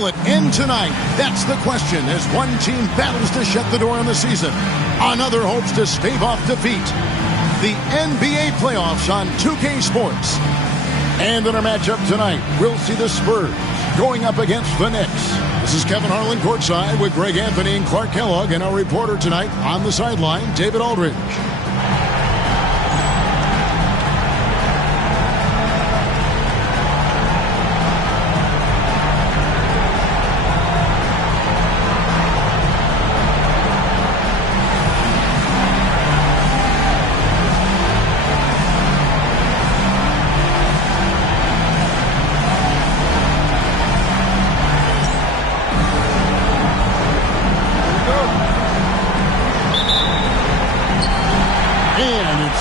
Will it end tonight? That's the question as one team battles to shut the door on the season. Another hopes to stave off defeat. The NBA playoffs on 2K Sports. And in our matchup tonight, we'll see the Spurs going up against the Knicks. This is Kevin Harlan courtside with Greg Anthony and Clark Kellogg, and our reporter tonight on the sideline, David Aldridge.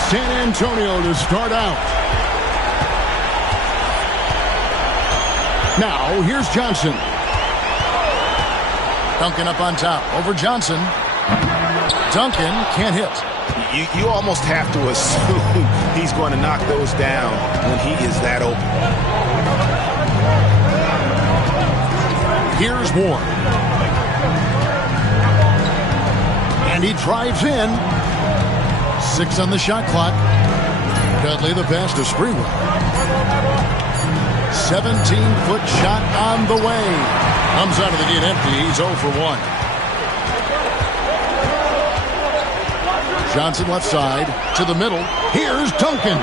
San Antonio to start out. Now, here's Johnson. Duncan up on top. Over Johnson. Duncan can't hit. You almost have to assume he's going to knock those down when he is that open. Here's Ward. And he drives in. 6 on the shot clock. Dudley the pass to Sprewell. 17-foot shot on the way. Comes out of the gate empty. He's 0 for 1. Johnson left side to the middle. Here's Duncan.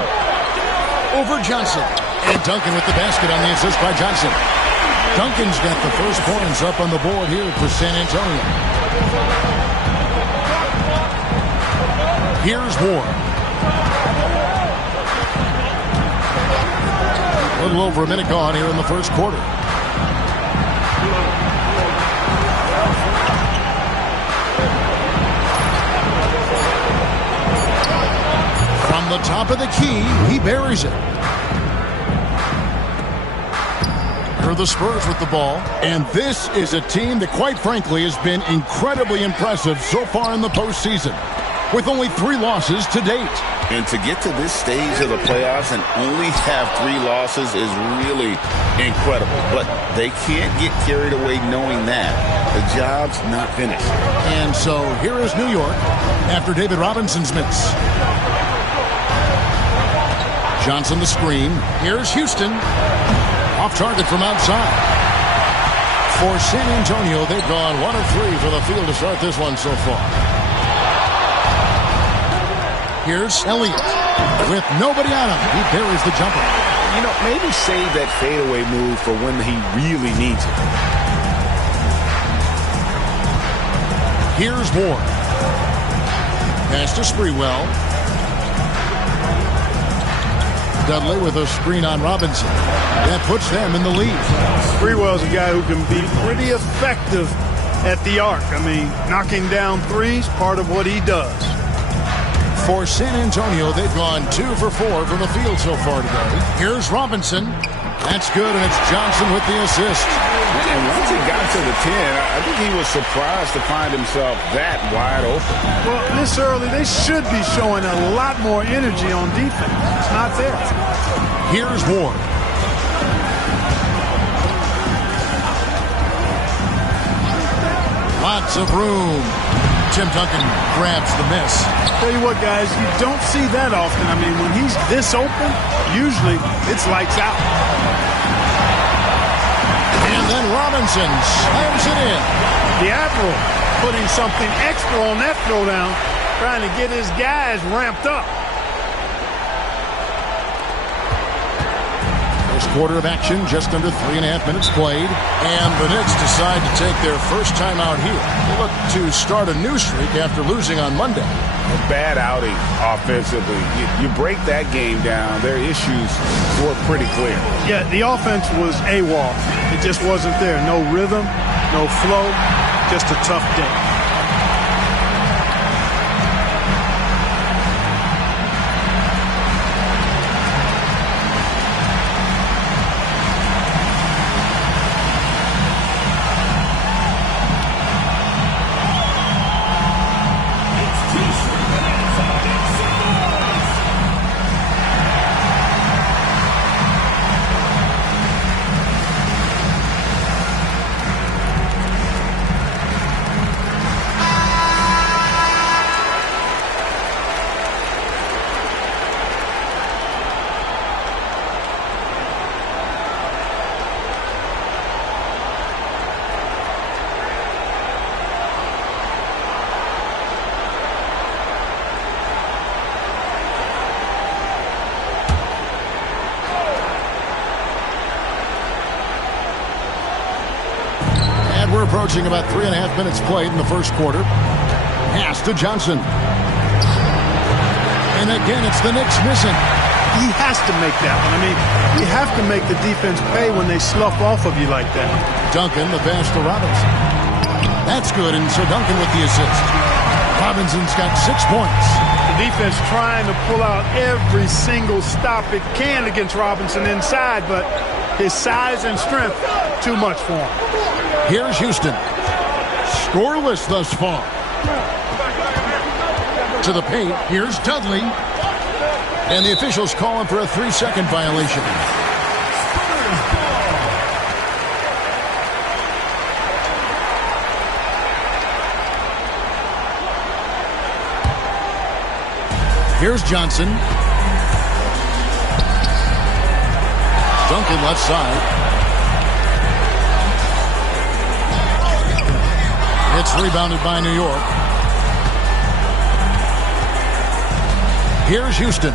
Over Johnson. And Duncan with the basket on the assist by Johnson. Duncan's got the first points up on the board here for San Antonio. Here's Ward. A little over a minute gone here in the first quarter. From the top of the key, he buries it. Here are the Spurs with the ball. And this is a team that, quite frankly, has been incredibly impressive so far in the postseason, with only 3 losses to date. And to get to this stage of the playoffs and only have 3 losses is really incredible. But they can't get carried away knowing that the job's not finished. And so here is New York after David Robinson's miss. Johnson the screen. Here's Houston. Off target from outside. For San Antonio, they've gone 1 of 3 for the field to start this one so far. Here's Elliott. With nobody on him, he buries the jumper. You know, maybe save that fadeaway move for when he really needs it. Here's Ward. Pass to Sprewell. Dudley with a screen on Robinson. That puts them in the lead. Sprewell's a guy who can be pretty effective at the arc. I mean, knocking down threes, part of what he does. For San Antonio, they've gone 2 for 4 from the field so far today. Here's Robinson. That's good, and it's Johnson with the assist. And once he got to the 10, I think he was surprised to find himself that wide open. Well, this early, they should be showing a lot more energy on defense. It's not there. Here's Ward. Lots of room. Tim Duncan grabs the miss. Tell you what, guys, you don't see that often. I mean, when he's this open, usually it's lights out. And then Robinson slams it in. The Admiral putting something extra on that throwdown, trying to get his guys ramped up. First quarter of action, just under 3.5 minutes played. And the Knicks decide to take their first time out here. They look to start a new streak after losing on Monday. A bad outing offensively. You break that game down, their issues were pretty clear. Yeah, the offense was AWOL. It just wasn't there. No rhythm, no flow, just a tough day. And we're approaching about 3.5 minutes played in the first quarter. Pass to Johnson. And again, it's the Knicks missing. He has to make that one. I mean, you have to make the defense pay when they slough off of you like that. Duncan, the pass to Robinson. That's good, and so Duncan with the assist. Robinson's got 6 points. The defense trying to pull out every single stop it can against Robinson inside, but his size and strength, too much for him. Here's Houston. Scoreless thus far. To the paint. Here's Dudley. And the officials calling for a 3-second violation. Here's Johnson. Duncan left side. It's rebounded by New York. Here's Houston.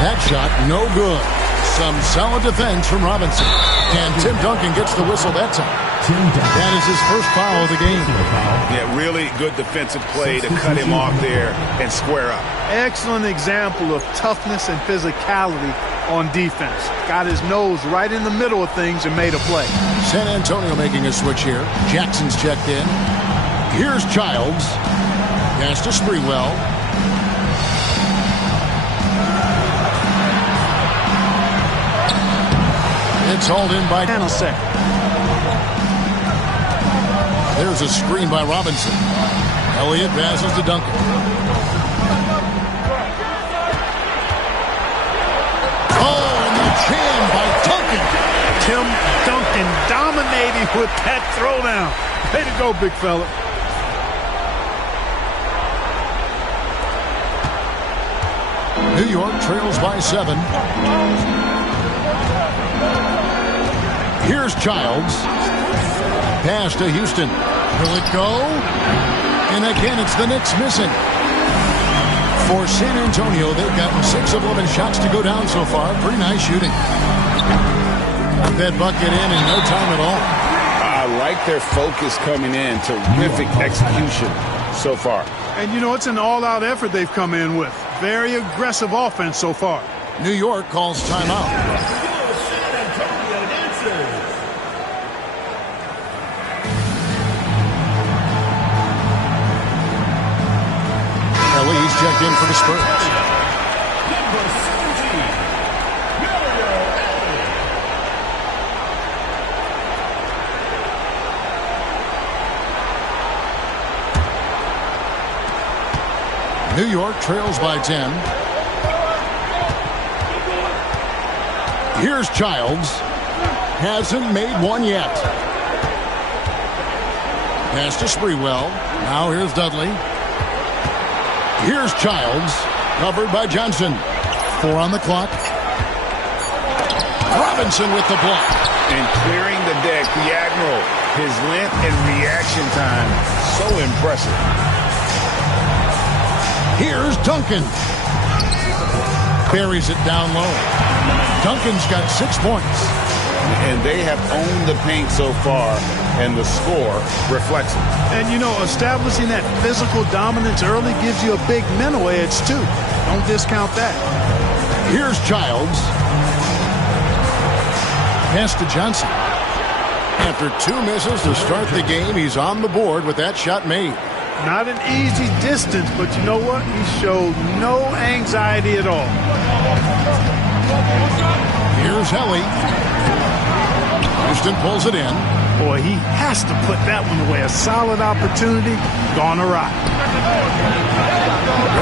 That shot, no good. Some solid defense from Robinson. And Tim Duncan gets the whistle that time. That is his first foul of the game. Yeah, really good defensive play to cut him off there and square up. Excellent example of toughness and physicality on defense. Got his nose right in the middle of things and made a play. San Antonio making a switch here. Jackson's checked in. Here's Childs. Pass to Sprewell. It's hauled in by Hanelset. There's a screen by Robinson. Elliott passes to Duncan. Oh, and the jam by Duncan. Tim Duncan dominating with that throwdown. Way to go, big fella. New York trails by 7. Here's Childs. Pass to Houston. Will it go? And again, it's the Knicks missing. For San Antonio, they've gotten 6 of 11 shots to go down so far. Pretty nice shooting. That bucket in no time at all. I like their focus coming in. Terrific execution so far. And, you know, it's an all-out effort they've come in with. Very aggressive offense so far. New York calls timeout. He's checked in for the Spurs. New York trails by 10. Here's Childs. Hasn't made one yet. Pass to Sprewell. Now here's Dudley. Here's Childs, covered by Johnson. 4 on the clock. Robinson with the block. And clearing the deck, the Admiral. His length and reaction time, so impressive. Here's Duncan. Buries it down low. Duncan's got 6 points. And they have owned the paint so far, and the score reflects it. And, you know, establishing that physical dominance early gives you a big mental edge, too. Don't discount that. Here's Childs. Pass to Johnson. After 2 misses to start the game, he's on the board with that shot made. Not an easy distance, but you know what? He showed no anxiety at all. Here's Helly. Houston pulls it in. Boy, he has to put that one away. A solid opportunity, gone awry.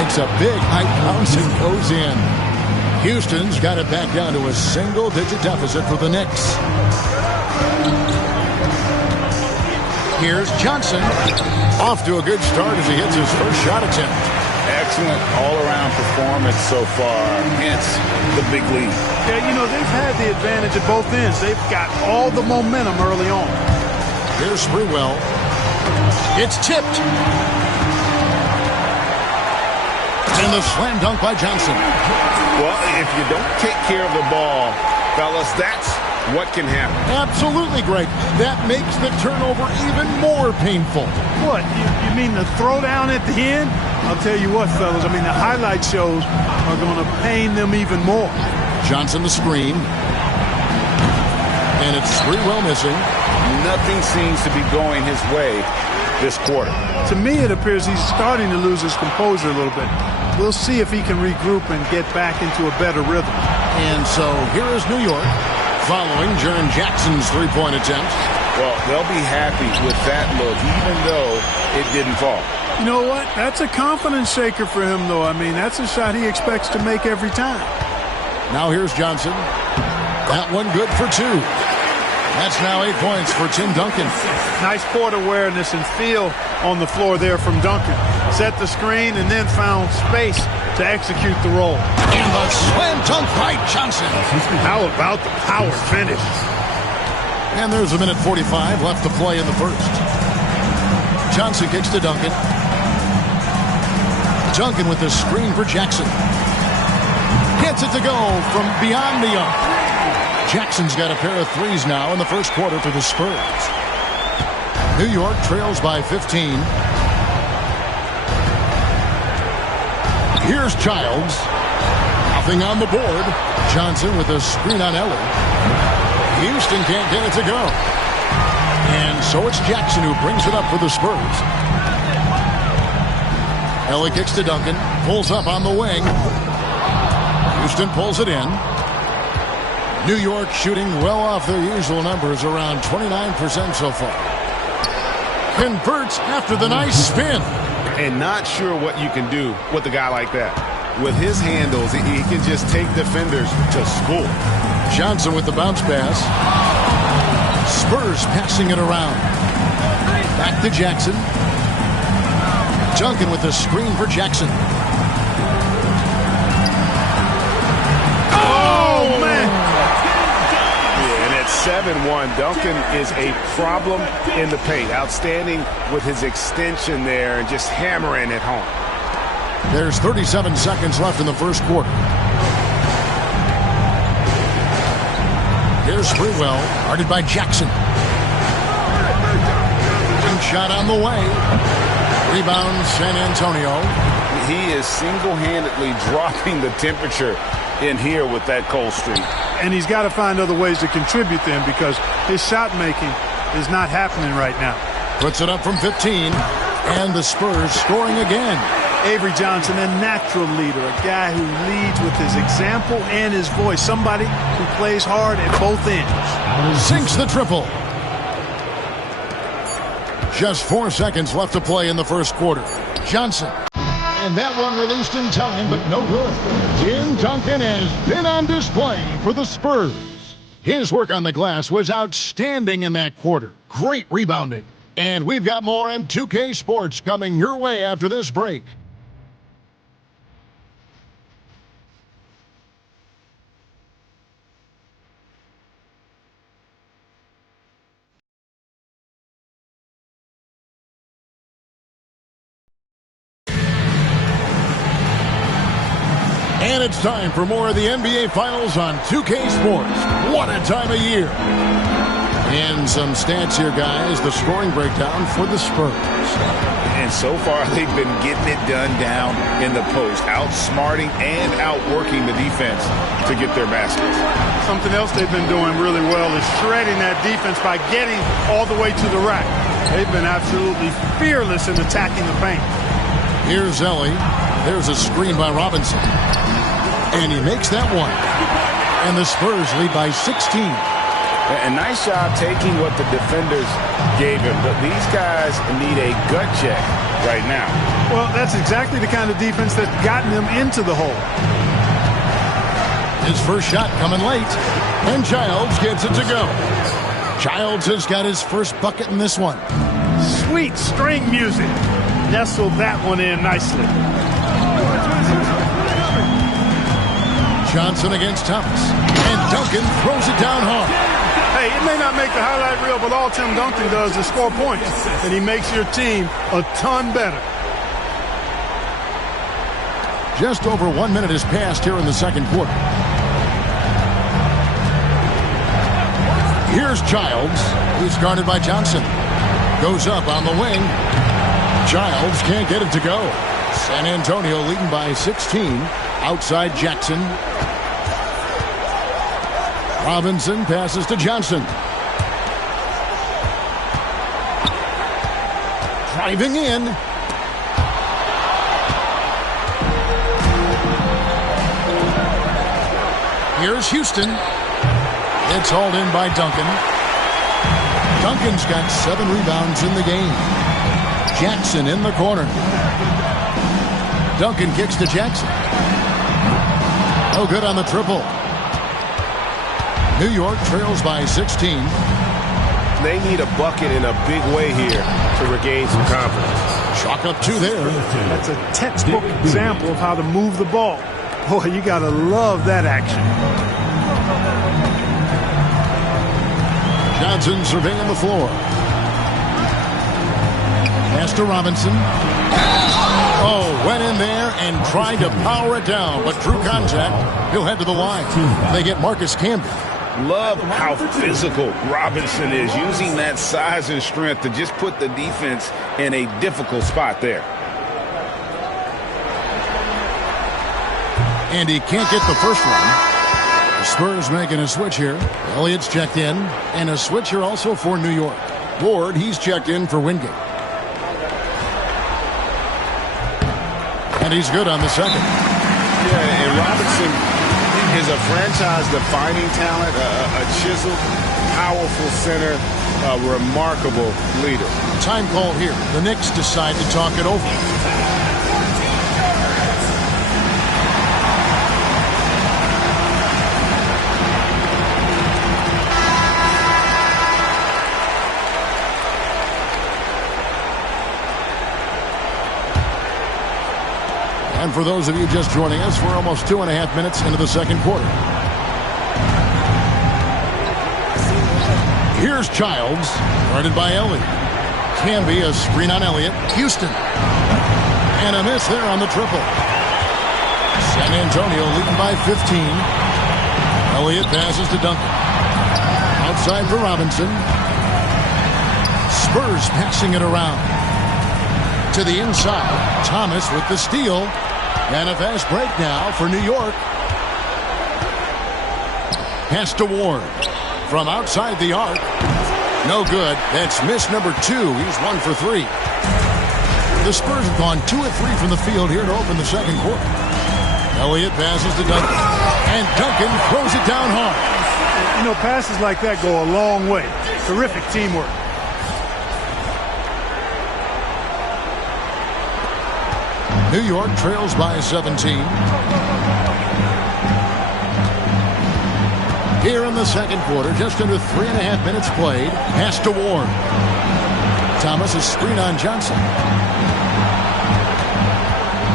Makes a big high bounce and goes in. Houston's got it back down to a single-digit deficit for the Knicks. Here's Johnson. Off to a good start as he hits his first shot attempt. Excellent all-around performance so far, hence the big lead. Yeah, you know, they've had the advantage at both ends. They've got all the momentum early on. Here's Sprewell. It's tipped. And the slam dunk by Johnson. Well, if you don't take care of the ball, fellas, that's what can happen. Absolutely, Greg. That makes the turnover even more painful. What, you mean the throwdown at the end? I'll tell you what, fellas, I mean, the highlight shows are going to pain them even more. Johnson the screen. And it's Sprewell missing. Nothing seems to be going his way this quarter. To me, it appears he's starting to lose his composure a little bit. We'll see if he can regroup and get back into a better rhythm. And so here is New York following Jaren Jackson's three-point attempt. Well, they'll be happy with that look, even though it didn't fall. You know what? That's a confidence shaker for him, though. I mean, that's a shot he expects to make every time. Now here's Johnson. That one good for two. That's now 8 points for Tim Duncan. Nice court awareness and feel on the floor there from Duncan. Set the screen and then found space to execute the roll. And the slam dunk by Johnson. How about the power finish? And there's 1:45 left to play in the first. Johnson kicks to Duncan. Duncan with the screen for Jackson. Gets it to go from beyond the arc. Jackson's got a pair of threes now in the first quarter for the Spurs. New York trails by 15. Here's Childs. Nothing on the board. Johnson with a screen on Ellie. Houston can't get it to go. And so it's Jackson who brings it up for the Spurs. Ellie kicks to Duncan. Pulls up on the wing. Houston pulls it in. New York shooting well off their usual numbers, around 29% so far. Converts after the nice spin. And not sure what you can do with a guy like that. With his handles, he can just take defenders to school. Johnson with the bounce pass. Spurs passing it around. Back to Jackson. Duncan with the screen for Jackson. Oh, man! 7-1. Duncan is a problem in the paint. Outstanding with his extension there and just hammering it home. There's 37 seconds left in the first quarter. Here's Sprewell, guarded by Jackson. Shot on the way. Rebound San Antonio. He is single-handedly dropping the temperature in here with that cold streak. And he's got to find other ways to contribute then, because his shot making is not happening right now. Puts it up from 15, and the Spurs scoring again. Avery Johnson, a natural leader, a guy who leads with his example and his voice, somebody who plays hard at both ends. Sinks the triple. Just 4 seconds left to play in the first quarter. Johnson. And that one released in time, but no good. Tim Duncan has been on display for the Spurs. His work on the glass was outstanding in that quarter. Great rebounding. And we've got more M2K Sports coming your way after this break. And it's time for more of the NBA Finals on 2K Sports. What a time of year. And some stats here, guys. The scoring breakdown for the Spurs. And so far, they've been getting it done down in the post. Outsmarting and outworking the defense to get their baskets. Something else they've been doing really well is shredding that defense by getting all the way to the rack. They've been absolutely fearless in attacking the paint. Here's Ellie. There's a screen by Robinson. And he makes that one. And the Spurs lead by 16. A nice job taking what the defenders gave him. But these guys need a gut check right now. Well, that's exactly the kind of defense that's gotten them into the hole. His first shot coming late. And Childs gets it to go. Childs has got his first bucket in this one. Sweet string music. Nestled that one in nicely. Johnson against Thomas. And Duncan throws it down hard. Hey, it may not make the highlight reel, but all Tim Duncan does is score points. And he makes your team a ton better. Just over 1 minute has passed here in the second quarter. Here's Childs. He's guarded by Johnson. Goes up on the wing. Childs can't get it to go. San Antonio leading by 16. Outside Jackson. Robinson passes to Johnson. Driving in. Here's Houston. It's hauled in by Duncan. Duncan's got 7 rebounds in the game. Jackson in the corner. Duncan kicks to Jackson. No good on the triple. New York trails by 16. They need a bucket in a big way here to regain some confidence. Chalk up 2 there. That's a textbook example of how to move the ball. Boy, you got to love that action. Johnson surveying the floor. Pass to Robinson. Oh, went in there and tried to power it down, but drew contact. He'll head to the line. They get Marcus Camby. Love how physical Robinson is, using that size and strength to just put the defense in a difficult spot there. And he can't get the first one. The Spurs making a switch here. Elliott's checked in. And a switch here also for New York. Ward, he's checked in for Wingate. And he's good on the second. Yeah, and Robinson is a franchise-defining talent, a chiseled, powerful center, a remarkable leader. Time call here. The Knicks decide to talk it over. And for those of you just joining us, we're almost 2.5 minutes into the second quarter. Here's Childs, guarded by Elliott. Camby, a screen on Elliott. Houston. And a miss there on the triple. San Antonio leading by 15. Elliott passes to Duncan. Outside for Robinson. Spurs passing it around. To the inside. Thomas with the steal. And a fast break now for New York. Pass to Ward. From outside the arc. No good. That's miss number 2. He's 1 for 3. The Spurs have gone 2 of 3 from the field here to open the second quarter. Elliott passes to Duncan. And Duncan throws it down hard. You know, passes like that go a long way. Terrific teamwork. New York trails by 17. Here in the second quarter, just under 3.5 minutes played. Pass to Ward. Thomas is screen on Johnson.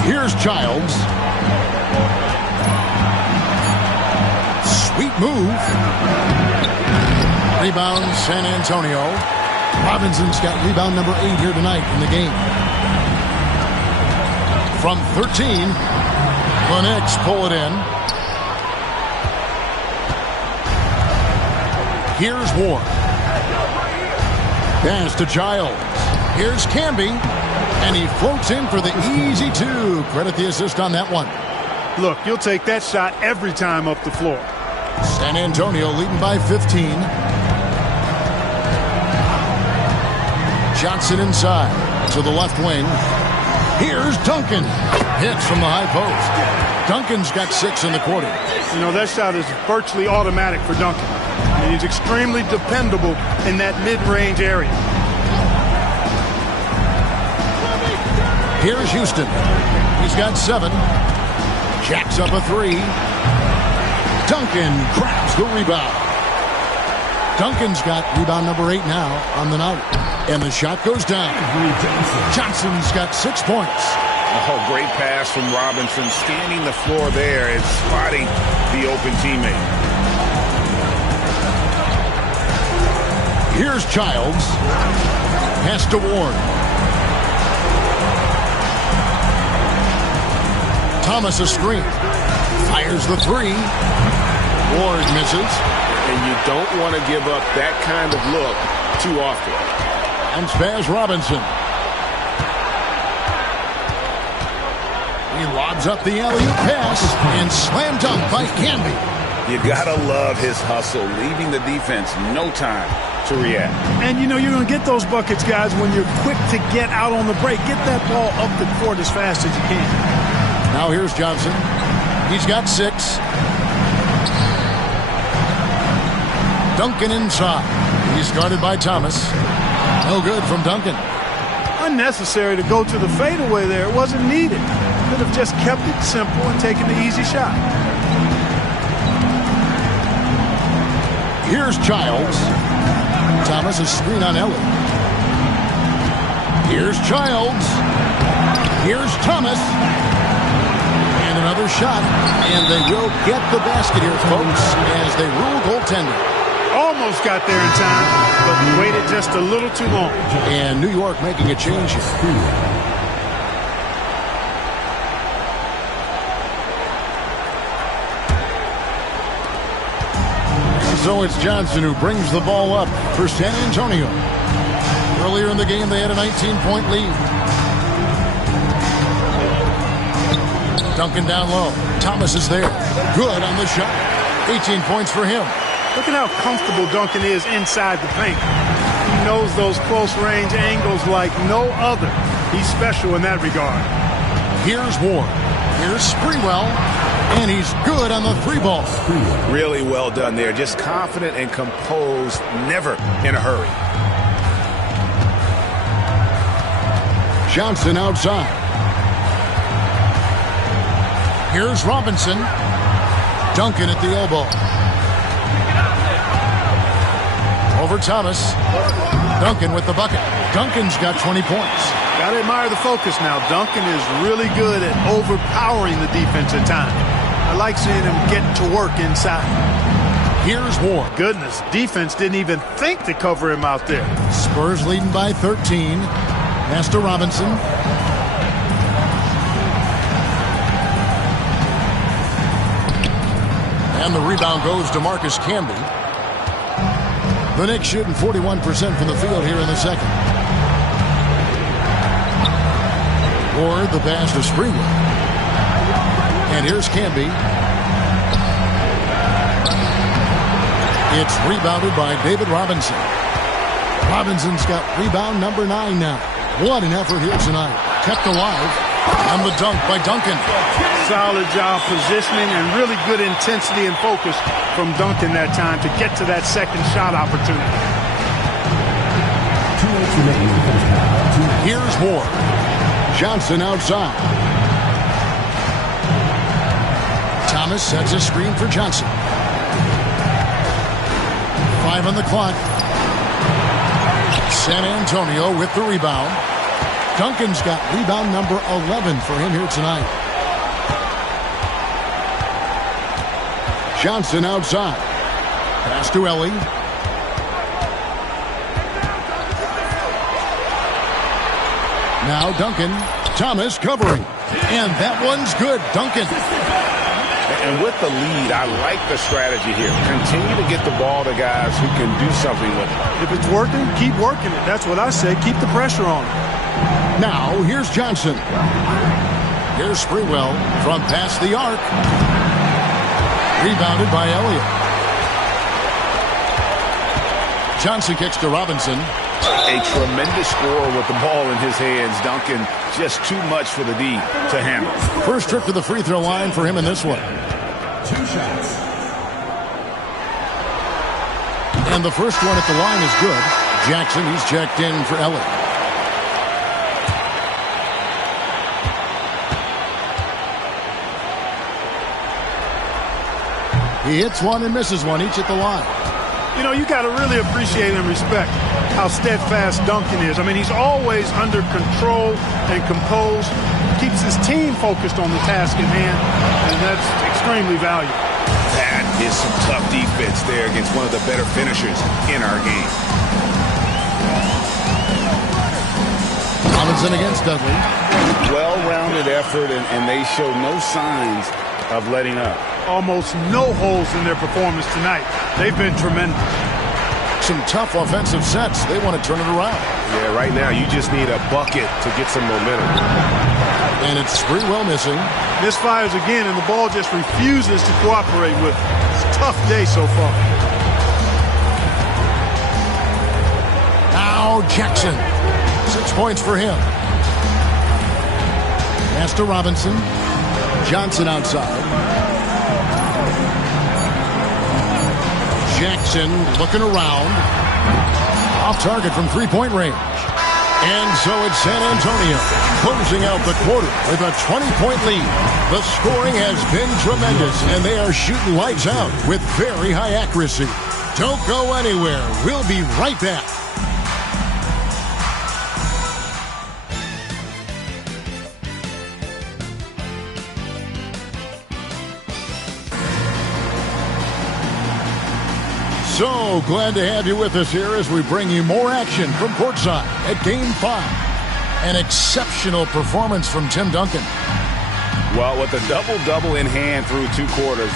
Here's Childs. Sweet move. Rebound San Antonio. Robinson's got rebound number 8 here tonight in the game. From 13, the Knicks pull it in. Here's Ward. Pass to Childs. Here's Camby. And he floats in for the easy 2. Credit the assist on that one. Look, you'll take that shot every time up the floor. San Antonio leading by 15. Johnson inside to the left wing. Here's Duncan. Hits from the high post. Duncan's got 6 in the quarter. You know, that shot is virtually automatic for Duncan. And he's extremely dependable in that mid-range area. Here's Houston. He's got 7. Jacks up a 3. Duncan grabs the rebound. Duncan's got rebound number 8 now on the night. And the shot goes down. Johnson's got 6 points. Oh, great pass from Robinson, scanning the floor there and spotting the open teammate. Here's Childs. Pass to Ward. Thomas a screen. Fires the 3. Ward misses. and you don't want to give up that kind of look too often. And Spurs Robinson. He lobs up the alley-oop pass and slam dunk by Canby. You gotta love his hustle, leaving the defense no time to react. And you know you're going to get those buckets, guys, when you're quick to get out on the break. Get that ball up the court as fast as you can. Now here's Johnson. He's got 6. Duncan inside. He's guarded by Thomas. No good from Duncan. Unnecessary to go to the fadeaway there. It wasn't needed. Could have just kept it simple and taken the easy shot. Here's Childs. Thomas is screen on Ellie. Here's Childs. Here's Thomas. And another shot. And they will get the basket here, folks, as they rule goaltender. Almost got there in time, but waited just a little too long. And New York making a change here. So it's Johnson who brings the ball up for San Antonio. Earlier in the game, they had a 19-point lead. Duncan down low. Thomas is there. Good on the shot. 18 points for him. Look at how comfortable Duncan is inside the paint. He knows those close-range angles like no other. He's special in that regard. Here's Ward. Here's Sprewell. And he's good on the 3-ball. Really well done there. Just confident and composed, never in a hurry. Johnson outside. Here's Robinson. Duncan at the elbow. Over Thomas. Duncan with the bucket. Duncan's got 20 points. Gotta admire the focus now. Duncan is really good at overpowering the defense at times. I like seeing him get to work inside. Here's Ward. Goodness, defense didn't even think to cover him out there. Spurs leading by 13. Pass to Robinson. And the rebound goes to Marcus Camby. The Knicks shooting 41% from the field here in the second. Ward, the pass to Sprewell. And here's Camby. It's rebounded by David Robinson. Robinson's got rebound number 9 now. What an effort here tonight. Kept alive. And the dunk by Duncan. Solid job positioning and really good intensity and focus from Duncan that time to get to that second shot opportunity. Here's Ward. Johnson outside. Thomas sets a screen for Johnson. 5 on the clock. San Antonio with the rebound. Duncan's got rebound number 11 for him here tonight. Johnson outside. Pass to Ellie. Now Duncan. Thomas covering. And that one's good. Duncan. And with the lead, I like the strategy here. Continue to get the ball to guys who can do something with it. If it's working, keep working it. That's what I say. Keep the pressure on it. Now, here's Johnson. Here's Sprewell from past the arc. Rebounded by Elliott. Johnson kicks to Robinson. A tremendous score with the ball in his hands. Duncan, just too much for the D to handle. First trip to the free throw line for him in this one. 2 shots. And the first one at the line is good. Jackson, he's checked in for Elliott. He hits one and misses one, each at the line. You know, you got to really appreciate and respect how steadfast Duncan is. I mean, he's always under control and composed. Keeps his team focused on the task at hand, and that's extremely valuable. That is some tough defense there against one of the better finishers in our game. Robinson against Dudley. Well-rounded effort, and they show no signs of letting up. Almost no holes in their performance tonight. They've been tremendous. Some tough offensive sets. They want to turn it around. Yeah, right now you just need a bucket to get some momentum. And it's Sprewell missing. Misfires again, and the ball just refuses to cooperate with it. It's a tough day so far. Now Jackson. 6 points for him. Pass to Robinson. Johnson outside. Jackson looking around. Off target from three-point range. And so it's San Antonio closing out the quarter with a 20-point lead. The scoring has been tremendous, and they are shooting lights out with very high accuracy. Don't go anywhere. We'll be right back. So glad to have you with us here as we bring you more action from courtside at Game 5. An exceptional performance from Tim Duncan. Well, with a double-double in hand through 2 quarters,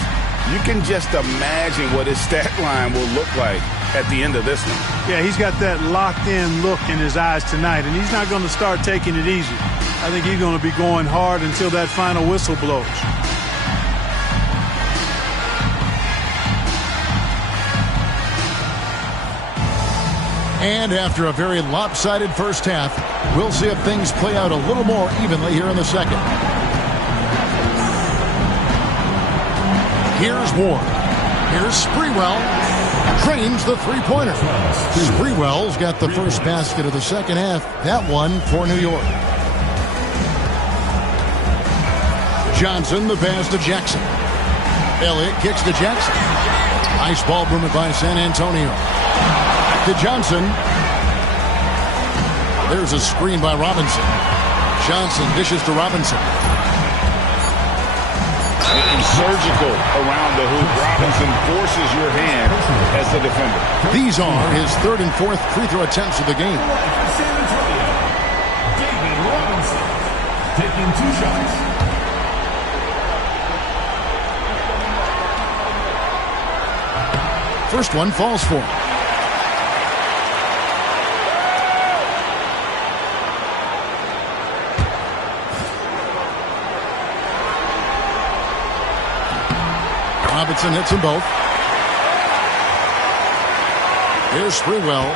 you can just imagine what his stat line will look like at the end of this one. Yeah, he's got that locked-in look in his eyes tonight, and he's not going to start taking it easy. I think he's going to be going hard until that final whistle blows. And after a very lopsided first half, we'll see if things play out a little more evenly here in the second. Here's Ward. Here's Sprewell. Drains the three-pointer. Sprewell's got the first basket of the second half. That one for New York. Johnson, the pass to Jackson. Elliott kicks to Jackson. Nice ball movement by San Antonio. To Johnson. There's a screen by Robinson. Johnson dishes to Robinson. And surgical around the hoop. Robinson forces your hand as the defender. These are his third and fourth free throw attempts of the game. San Antonio, David Robinson, taking 2 shots. First one falls for him. Robinson hits them both. Here's Sprewell.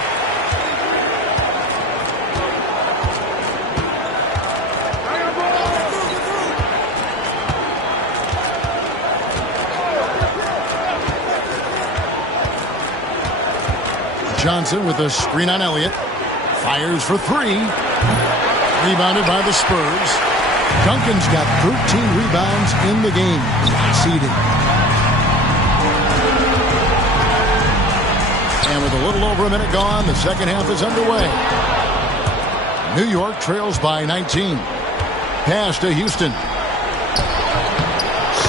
Johnson with a screen on Elliott. Fires for 3. Rebounded by the Spurs. Duncan's got 13 rebounds in the game. Seeding. And with a little over a minute gone, the second half is underway. New York trails by 19. Pass to Houston.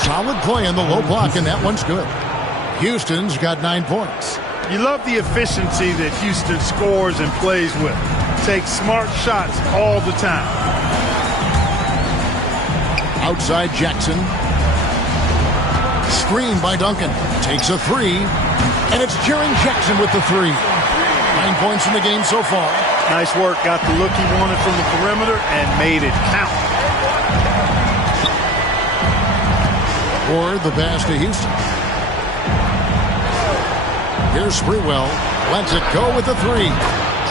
Solid play in the low block, and that one's good. Houston's got 9 points. You love the efficiency that Houston scores and plays with. Takes smart shots all the time. Outside Jackson. Screen by Duncan. Takes a 3. And it's Jaren Jackson with the 3. 9 points in the game so far. Nice work. Got the look he wanted from the perimeter and made it count. Or the pass to Houston. Here's Sprewell. Lets it go with the 3.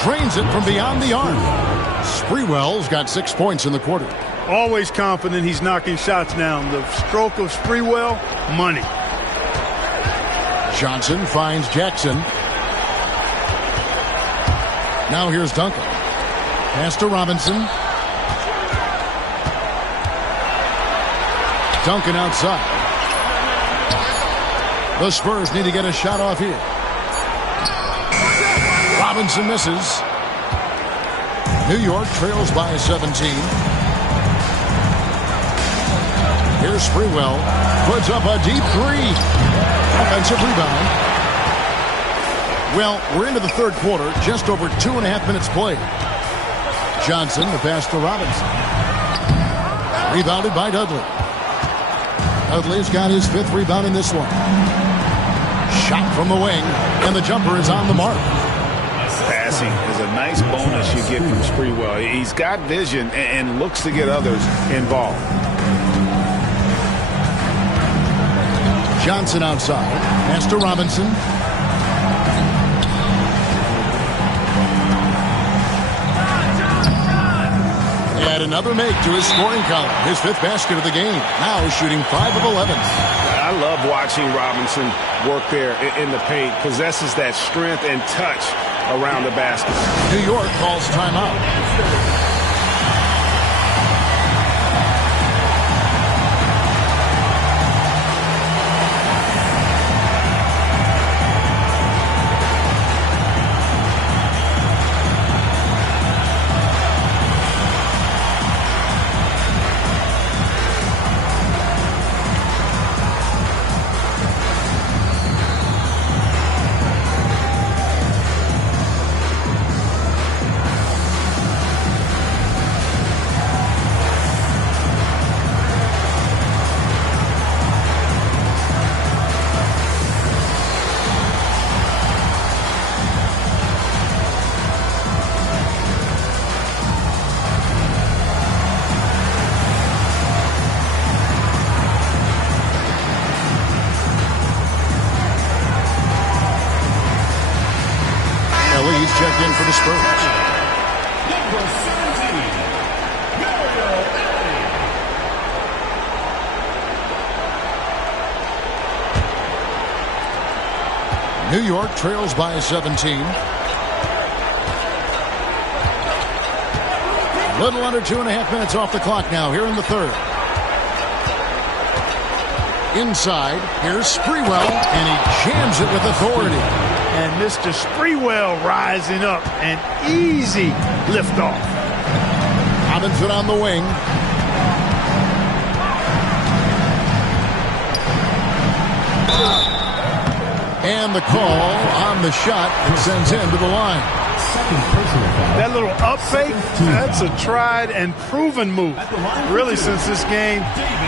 Drains it from beyond the arc. Sprewell's got 6 points in the quarter. Always confident he's knocking shots down. The stroke of Sprewell, money. Johnson finds Jackson. Now here's Duncan. Pass to Robinson. Duncan outside. The Spurs need to get a shot off here. Robinson misses. New York trails by 17. Here's Sprewell. Puts up a deep 3. Offensive rebound. Well, we're into the third quarter. Just over 2.5 minutes played. Johnson, the pass to Robinson. Rebounded by Dudley. Dudley's got his 5th rebound in this one. Shot from the wing, and the jumper is on the mark. Passing is a nice bonus you get from Sprewell. He's got vision and looks to get others involved. Johnson outside. Pass to Robinson. And another make to his scoring column. His 5th basket of the game. Now shooting 5 of 11. I love watching Robinson work there in the paint. Possesses that strength and touch around the basket. New York calls timeout. Checked in for the Spurs. Number 17, New York trails by 17. A little under 2.5 minutes off the clock now here in the 3rd. Inside, here's Sprewell, and he jams it with authority. And Mr. Sprewell rising up. An easy liftoff. Robinson on the wing. And the call on the shot and sends him to the line. That little up fake, that's a tried and proven move, really, since this game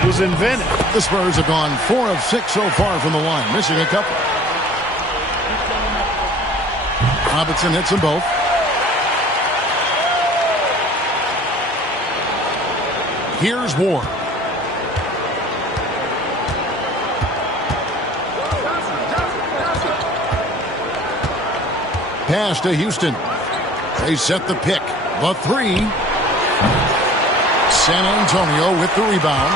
was invented. The Spurs have gone 4 of 6 so far from the line, missing a couple. Robinson hits them both. Here's Ward. Pass to Houston. They set the pick. The 3. San Antonio with the rebound.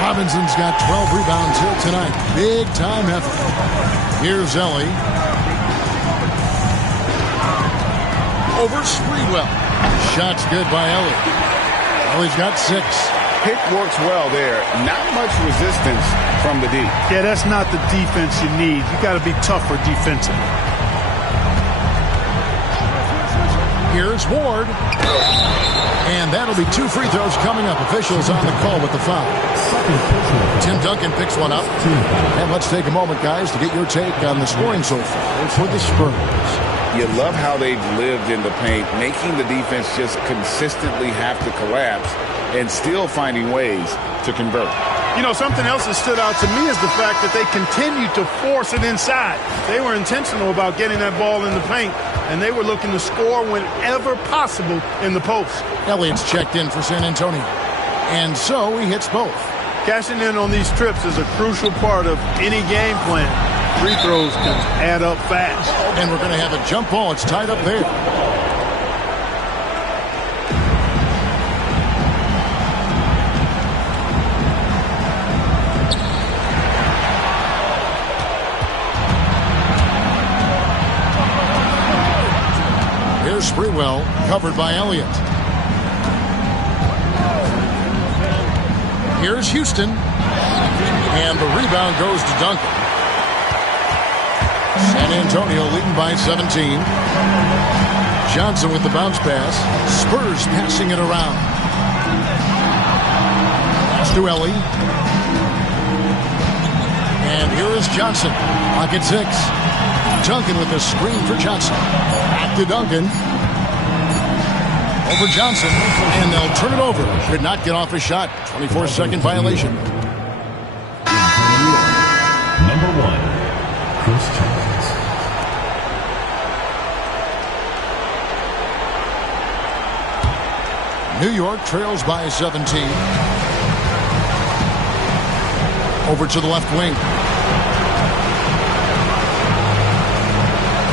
Robinson's got 12 rebounds here tonight. Big time effort. Here's Ellie. Over Sprewell. Shot's good by Ellie. Ellie's got 6. Pick works well there. Not much resistance from the D. Yeah, that's not the defense you need. You got to be tougher defensively. Here's Ward. And that'll be 2 free throws coming up. Officials on the call with the foul. Tim Duncan picks one up. And let's take a moment, guys, to get your take on the scoring so far for the Spurs. You love how they've lived in the paint, making the defense just consistently have to collapse and still finding ways to convert. You know, something else that stood out to me is the fact that they continued to force it inside. They were intentional about getting that ball in the paint, and they were looking to score whenever possible in the post. Elliott's checked in for San Antonio, and so he hits both. Cashing in on these trips is a crucial part of any game plan. Free throws can add up fast. And we're going to have a jump ball. It's tied up there. Here's Sprewell, covered by Elliott. Here's Houston. And the rebound goes to Duncan. San Antonio leading by 17. Johnson with the bounce pass. Spurs passing it around. Pass to Ellie. And here is Johnson. Pocket 6. Duncan with the screen for Johnson. Back to Duncan. Over Johnson. And they'll turn it over. Could not get off a shot. 24-second violation. New York trails by 17. Over to the left wing.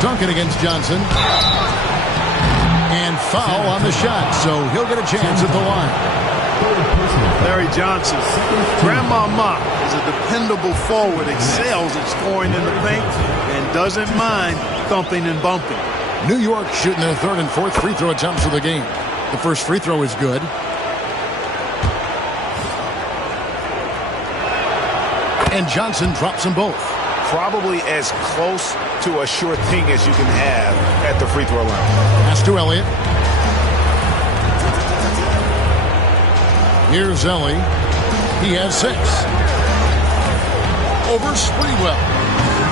Duncan against Johnson. And foul on the shot, so he'll get a chance at the line. Larry Johnson, Grandma Ma is a dependable forward, excels at scoring in the paint, and doesn't mind thumping and bumping. New York shooting their third and fourth free throw attempts of the game. The first free throw is good. And Johnson drops them both. Probably as close to a sure thing as you can have at the free throw line. Pass to Elliott. Here's Ellie. He has 6. Over Sprewell.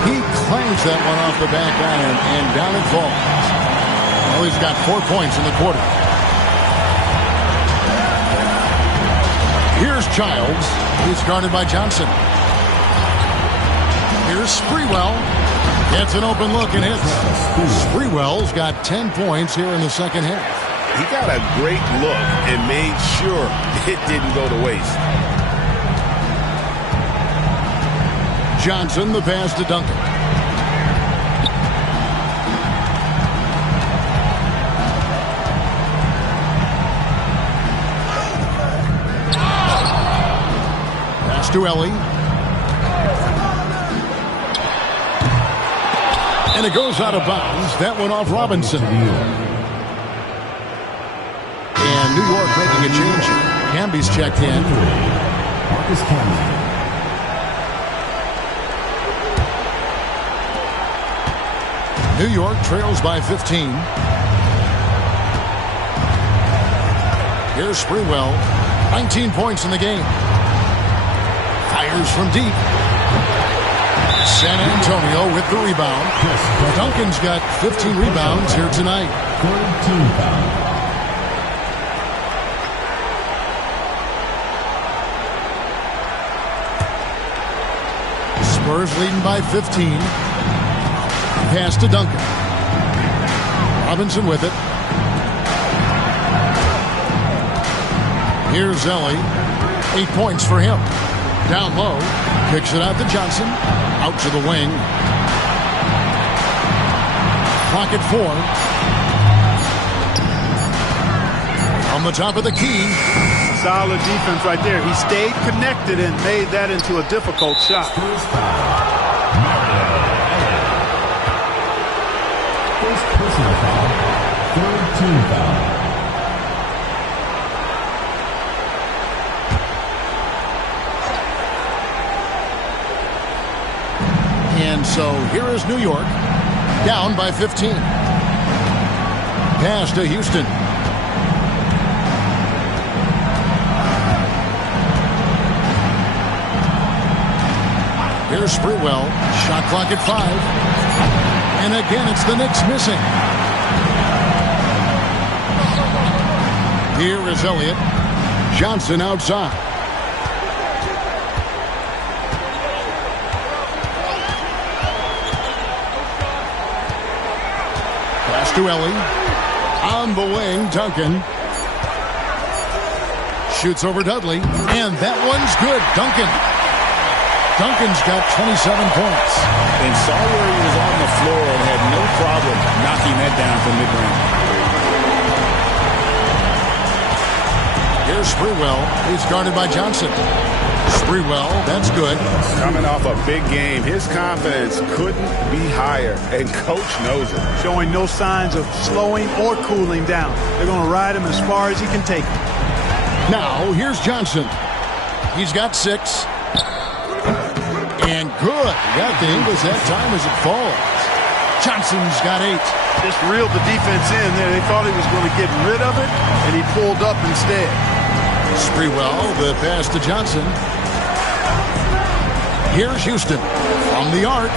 He clangs that one off the back iron, and down it falls. Well, he's got 4 points in the quarter. Here's Childs. He's guarded by Johnson. Here's Sprewell. Gets an open look and hits. Sprewell's got 10 points here in the second half. He got a great look and made sure it didn't go to waste. Johnson, the pass to Duncan. Pass to Ellie. And it goes out of bounds. That one off Robinson. And New York making a change. Camby's checked in. Marcus Camby. New York trails by 15. Here's Sprewell. 19 points in the game. Fires from deep. San Antonio with the rebound. Duncan's got 15 rebounds here tonight. 13 foul. Spurs leading by 15. Pass to Duncan. Robinson with it. Here's Ellie. 8 points for him. Down low. Kicks it out to Johnson. Out to the wing. Clock at 4. On the top of the key. Solid defense right there. He stayed connected and made that into a difficult shot. First personal foul. Third team foul. And so here is New York. Down by 15. Pass to Houston. Here's Sprewell. Shot clock at 5. And again, it's the Knicks missing. Here is Elliott. Johnson outside. Pass to Ellie. On the wing, Duncan. Shoots over Dudley. And that one's good. Duncan's got 27 points. And saw where he was on the floor and had no problem knocking that down from mid-range. Here's Sprewell. He's guarded by Johnson. Sprewell, that's good. Coming off a big game, his confidence couldn't be higher, and coach knows it. Showing no signs of slowing or cooling down. They're going to ride him as far as he can take him. Now, here's Johnson. He's got 6. And good. Got the Ingles that time as it falls. Johnson's got 8. Just reeled the defense in there. They thought he was going to get rid of it, and he pulled up instead. Sprewell, the pass to Johnson. Here's Houston from the arc.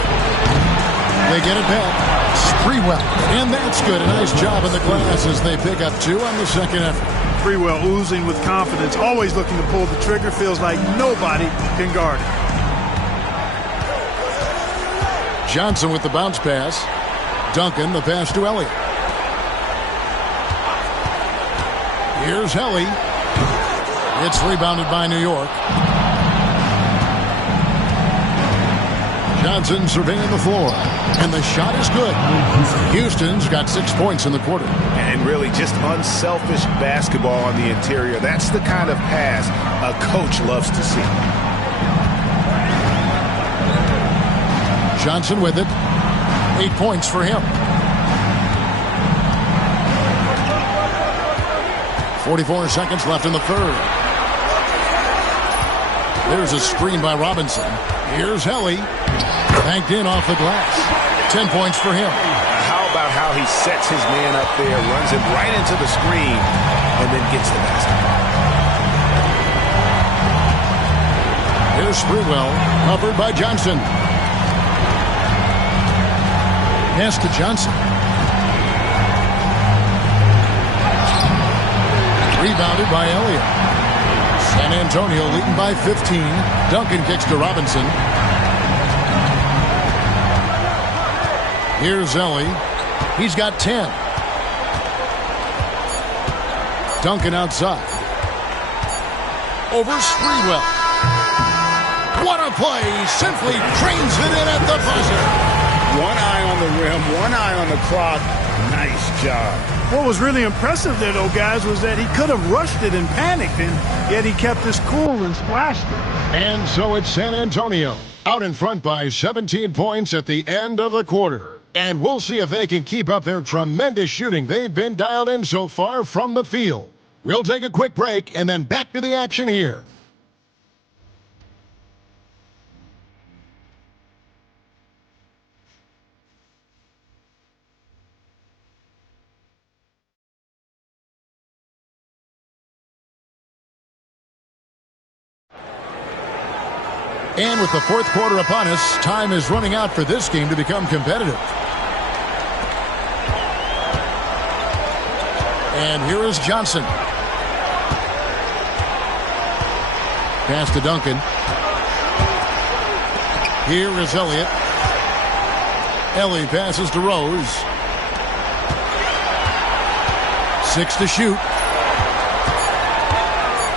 They get it back. Sprewell. And that's good. A nice job in the glass as they pick up 2 on the second effort. Sprewell oozing with confidence, always looking to pull the trigger. Feels like nobody can guard it. Johnson with the bounce pass. Duncan, the pass to Elliott. Here's Helly. It's rebounded by New York. Johnson surveying the floor. And the shot is good. Houston's got 6 points in the quarter. And really just unselfish basketball on the interior. That's the kind of pass a coach loves to see. Johnson with it. 8 points for him. 44 seconds left in the third. There's a screen by Robinson. Here's Helly. Banked in off the glass. 10 points for him. How about how he sets his man up there, runs him right into the screen, and then gets the basketball. Here's Sprewell, covered by Johnson. Pass to Johnson. Rebounded by Elliott. San Antonio leading by 15. Duncan kicks to Robinson. Here's Ellie. He's got 10. Duncan outside. Over Sprewell. What a play. Simply trains it in at the buzzer. One eye on the rim, one eye on the clock. Nice job. What was really impressive there, though, guys, was that he could have rushed it and panicked, and yet he kept his cool and splashed it. And so it's San Antonio out in front by 17 points at the end of the quarter. And we'll see if they can keep up their tremendous shooting they've been dialed in so far from the field. We'll take a quick break and then back to the action here. And with the fourth quarter upon us, time is running out for this game to become competitive. And here is Johnson. Pass to Duncan. Here is Elliott. Ellie passes to Rose. 6 to shoot.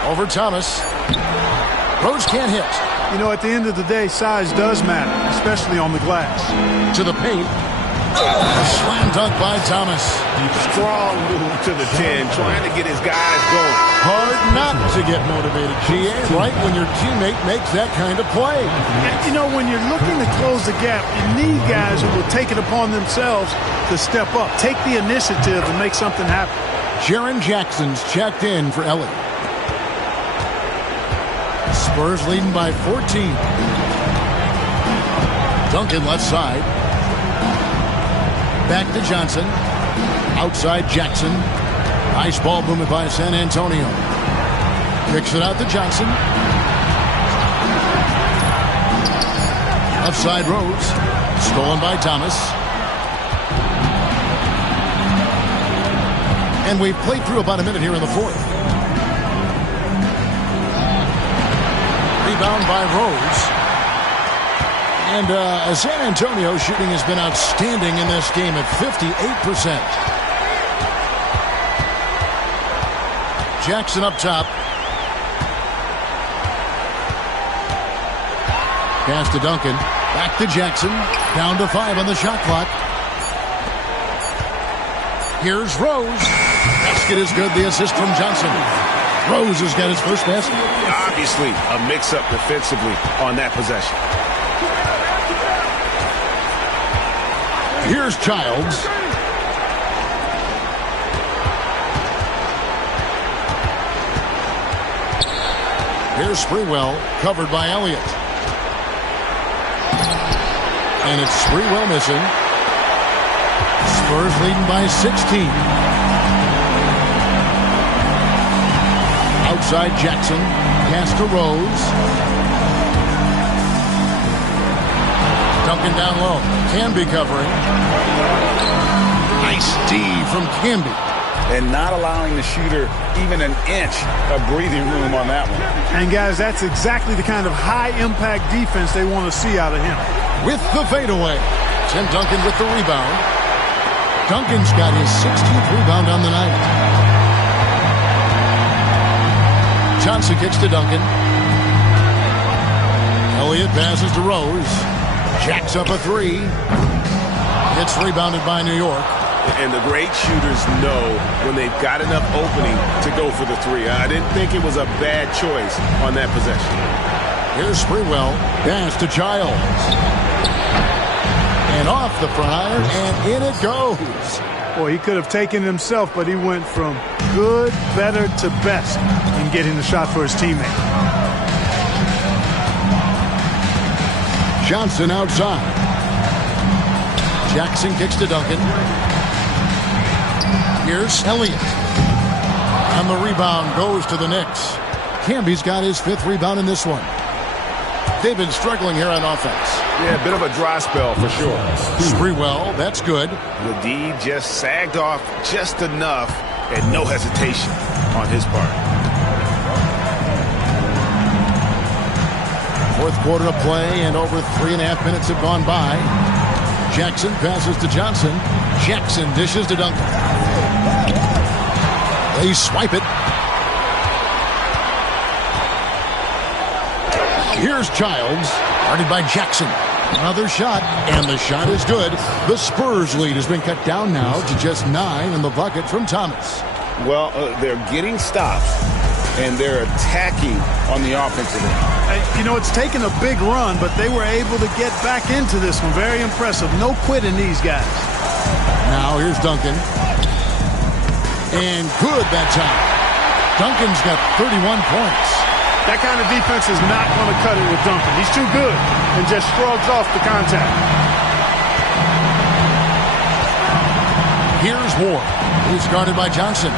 Over Thomas. Rose can't hit. You know, at the end of the day, size does matter, especially on the glass. To the paint. A slam dunk by Thomas. Strong move to the 10, trying to get his guys going. Hard not to get motivated, GA, right when your teammate makes that kind of play. And, you know, when you're looking to close the gap, you need guys who will take it upon themselves to step up, take the initiative, and make something happen. Jaren Jackson's checked in for Ellie. Spurs leading by 14. Duncan left side. Back to Johnson. Outside Jackson. Nice ball movement by San Antonio. Kicks it out to Johnson. Left side Rose. Stolen by Thomas. And we've played through about a minute here in the fourth. Rebound by Rose. And San Antonio shooting has been outstanding in this game at 58%. Jackson up top. Pass to Duncan. Back to Jackson. Down to 5 on the shot clock. Here's Rose. Basket is good. The assist from Johnson. Rose has got his first basket. Obviously, a mix-up defensively on that possession. Here's Childs. Here's Sprewell, covered by Elliott. And it's Sprewell missing. Spurs leading by 16. Outside Jackson. Pass to Rose. Duncan down low. Canby covering. Nice D from Canby. And not allowing the shooter even an inch of breathing room on that one. And, guys, that's exactly the kind of high-impact defense they want to see out of him. With the fadeaway. Tim Duncan with the rebound. Duncan's got his 16th rebound on the night. Johnson kicks to Duncan. Elliott passes to Rose. Jacks up a three. It's rebounded by New York. And the great shooters know when they've got enough opening to go for the three. I didn't think it was a bad choice on that possession. Here's Sprewell. Pass to Childs. And off the front iron, and in it goes. Boy, he could have taken it himself, but he went from good, better to best in getting the shot for his teammate. Johnson outside. Jackson kicks to Duncan. Here's Elliott. And the rebound goes to the Knicks. Camby's got his 5th rebound in this one. They've been struggling here on offense. Yeah, a bit of a dry spell for sure. Sprewell, that's good. The D just sagged off just enough and no hesitation on his part. 4th quarter of play and over 3.5 minutes have gone by. Jackson passes to Johnson. Jackson dishes to Duncan. They swipe it. Here's Childs, guarded by Jackson. Another shot, and the shot is good. The Spurs lead has been cut down now to just 9 in the bucket from Thomas. Well, they're getting stops, and they're attacking on the offensive end. You know, it's taken a big run, but they were able to get back into this one. Very impressive. No quitting these guys. Now here's Duncan. And good that time. Duncan's got 31 points. That kind of defense is not going to cut it with Duncan. He's too good and just shrugs off the contact. Here's Ward. He's guarded by Johnson.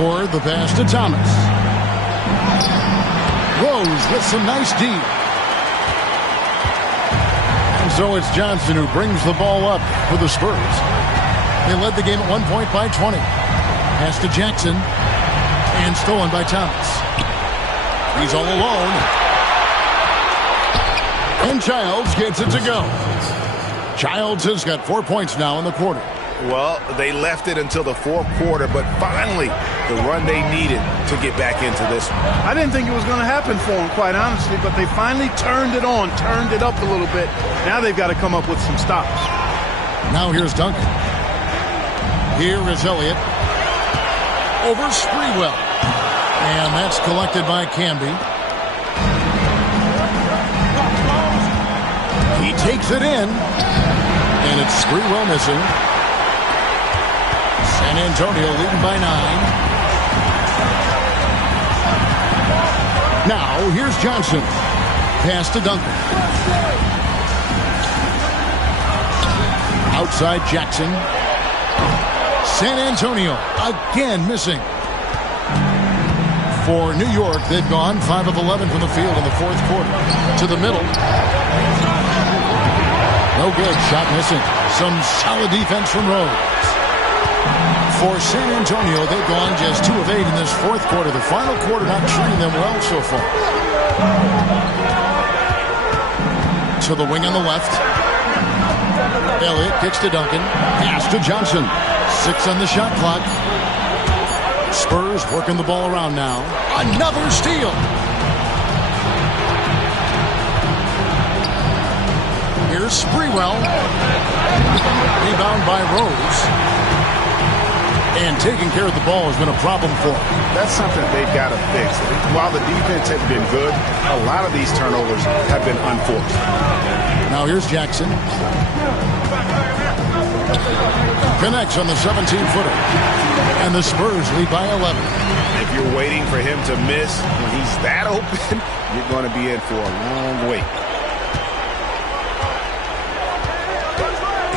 Ward, the pass to Thomas. Rose with some nice D. And so it's Johnson who brings the ball up for the Spurs. They led the game at 1 point by 20. Pass to Jackson. And stolen by Thomas. He's all alone. And Childs gets it to go. Childs has got 4 points now in the quarter. Well, they left it until the 4th quarter, but finally the run they needed to get back into this one. I didn't think it was going to happen for them, quite honestly, but they finally turned it on, turned it up a little bit. Now they've got to come up with some stops. Now here's Duncan. Here is Elliott. Over Sprewell. And that's collected by Camby. He takes it in. And it's Sprewell missing. San Antonio leading by 9. Now here's Johnson. Pass to Duncan. Outside Jackson. San Antonio again missing. For New York, they've gone 5 of 11 from the field in the 4th quarter. To the middle. No good. Shot missing. Some solid defense from Rose. For San Antonio, they've gone just 2 of 8 in this 4th quarter. The final quarter not treating them well so far. To the wing on the left. Elliott kicks to Duncan. Pass to Johnson. 6 on the shot clock. Spurs working the ball around now. Another steal. Here's Sprewell. Rebound by Rose. And taking care of the ball has been a problem for them. That's something they've got to fix. While the defense has been good, a lot of these turnovers have been unforced. Now here's Jackson. Connects on the 17-footer. And the Spurs lead by 11. If you're waiting for him to miss when he's that open, you're going to be in for a long wait.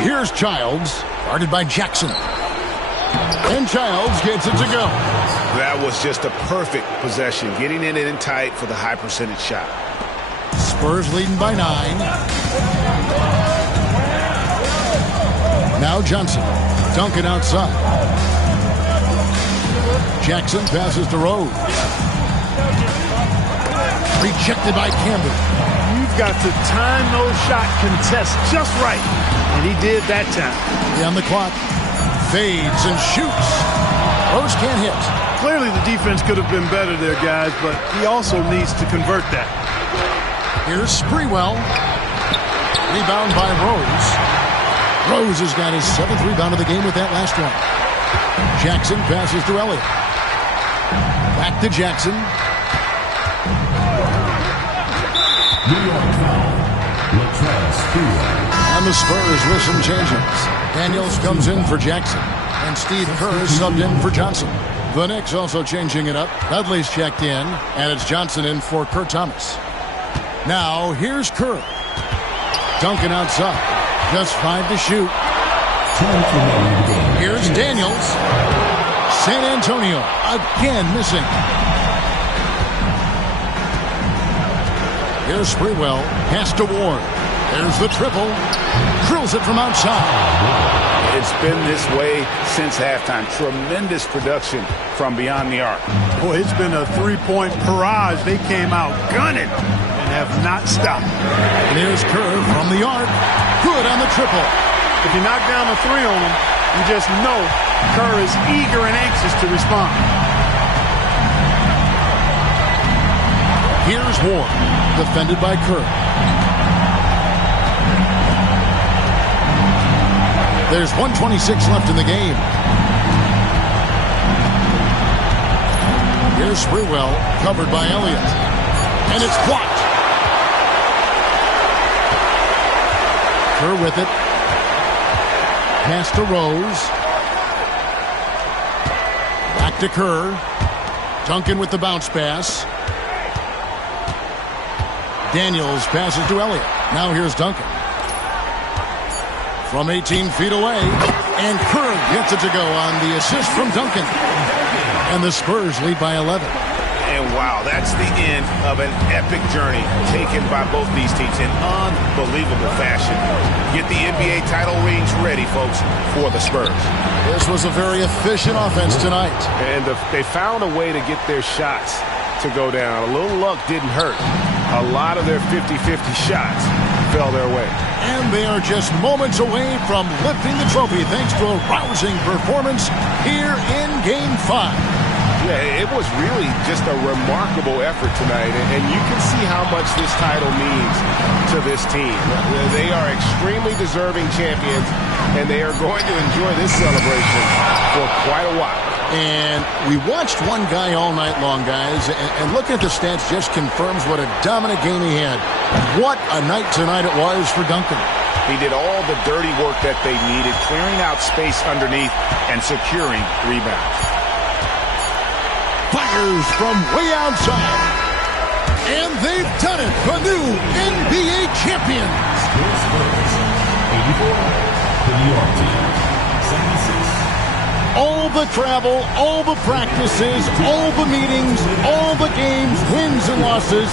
Here's Childs, guarded by Jackson. And Childs gets it to go. That was just a perfect possession, getting in it in tight for the high percentage shot. Spurs leading by 9. Now Johnson. Duncan outside. Jackson passes to Rose. Rejected by Campbell. You've got to time those shot contests just right. And he did that time. On the clock. Fades and shoots. Rose can't hit. clearly the defense could have been better there, guys, but he also needs to convert that. Here's Sprewell. Rebound by Rose. Rose has got his 7th rebound of the game with that last one. Jackson passes to Elliott. Back to Jackson. And the Spurs with some changes. Daniels comes in for Jackson. And Steve Kerr is subbed in for Johnson. The Knicks also changing it up. Dudley's checked in. And it's Johnson in for Kerr Thomas. Now here's Kerr. Duncan outside. Just 5 to shoot. Here's Daniels. San Antonio again missing. Here's Sprewell. Pass to Ward. There's the triple. Drills it from outside. It's been this way since halftime. Tremendous production from beyond the arc. Boy, it's been a three-point barrage. They came out gunning and have not stopped. And here's Kerr from the arc. Good on the triple. If you knock down a three on him, you just know Kerr is eager and anxious to respond. Here's Ward, defended by Kerr. There's 1:26 left in the game. Here's Sprewell, covered by Elliott. And it's blocked. Kerr with it. Pass to Rose. Back to Kerr. Duncan with the bounce pass. Daniels passes to Elliott. Now here's Duncan. From 18 feet away. And Kerr gets it to go on the assist from Duncan. And the Spurs lead by 11. And wow, that's the end of an epic journey taken by both these teams in unbelievable fashion. Get the NBA title rings ready, folks, for the Spurs. This was a very efficient offense tonight. And they found a way to get their shots to go down. A little luck didn't hurt. A lot of their 50-50 shots fell their way. And they are just moments away from lifting the trophy thanks to a rousing performance here in Game 5. Yeah, it was really just a remarkable effort tonight, and you can see how much this title means to this team. They are extremely deserving champions, and they are going to enjoy this celebration for quite a while. And we watched one guy all night long, guys, and looking at the stats just confirms what a dominant game he had. What a night tonight it was for Duncan. He did all the dirty work that they needed, clearing out space underneath and securing rebounds. Fires from way outside. And they've done it. The new NBA champions. 84, the New York team, 76. All the travel, all the practices, all the meetings, all the games, wins and losses,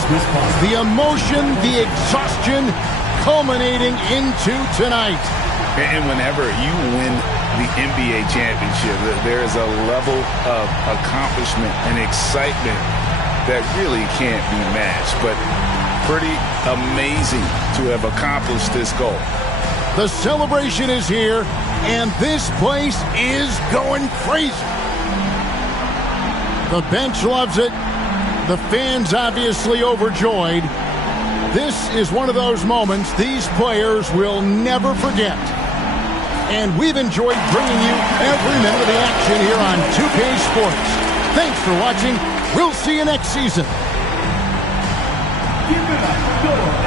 the emotion, the exhaustion culminating into tonight. And whenever you win the NBA championship, there is a level of accomplishment and excitement that really can't be matched. But pretty amazing to have accomplished this goal. The celebration is here, and this place is going crazy. The bench loves it. The fans obviously overjoyed. This is one of those moments these players will never forget. And we've enjoyed bringing you every minute of the action here on 2K Sports. Thanks for watching. We'll see you next season. Give it up for